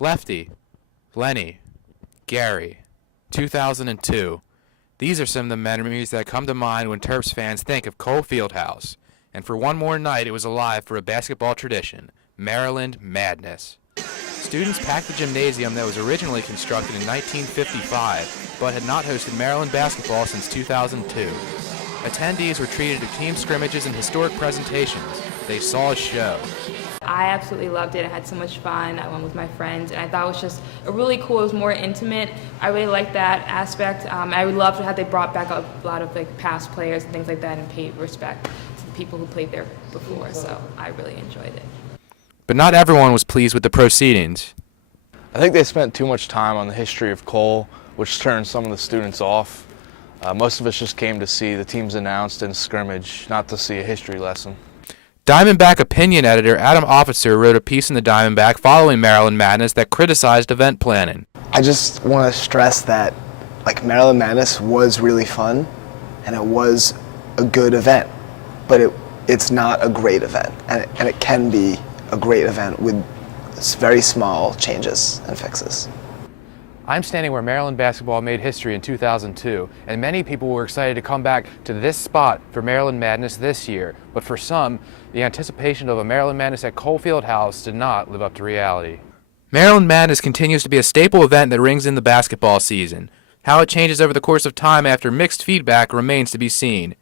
Lefty, Lenny, Gary, 2002. These are some of the memories that come to mind when Terps fans think of Cole Fieldhouse. And for one more night, it was alive for a basketball tradition, Maryland Madness. Students packed the gymnasium that was originally constructed in 1955, but had not hosted Maryland basketball since 2002. Attendees were treated to team scrimmages and historic presentations. They saw a show. I absolutely loved it. I had so much fun. I went with my friends, and I thought it was just really cool. It was more intimate. I really liked that aspect. I would love how they brought back a lot of past players and things like that, and paid respect to the people who played there before. So I really enjoyed it. But not everyone was pleased with the proceedings. I think they spent too much time on the history of Cole, which turned some of the students off. Most of us just came to see the teams announced and scrimmage, not to see a history lesson. Diamondback opinion editor Adam Officer wrote a piece in the Diamondback following Maryland Madness that criticized event planning. I just want to stress that Maryland Madness was really fun and it was a good event, but it's not a great event, and it can be a great event with very small changes and fixes. I'm standing where Maryland basketball made history in 2002, and many people were excited to come back to this spot for Maryland Madness this year. But for some, the anticipation of a Maryland Madness at Cole Fieldhouse did not live up to reality. Maryland Madness continues to be a staple event that rings in the basketball season. How it changes over the course of time after mixed feedback remains to be seen.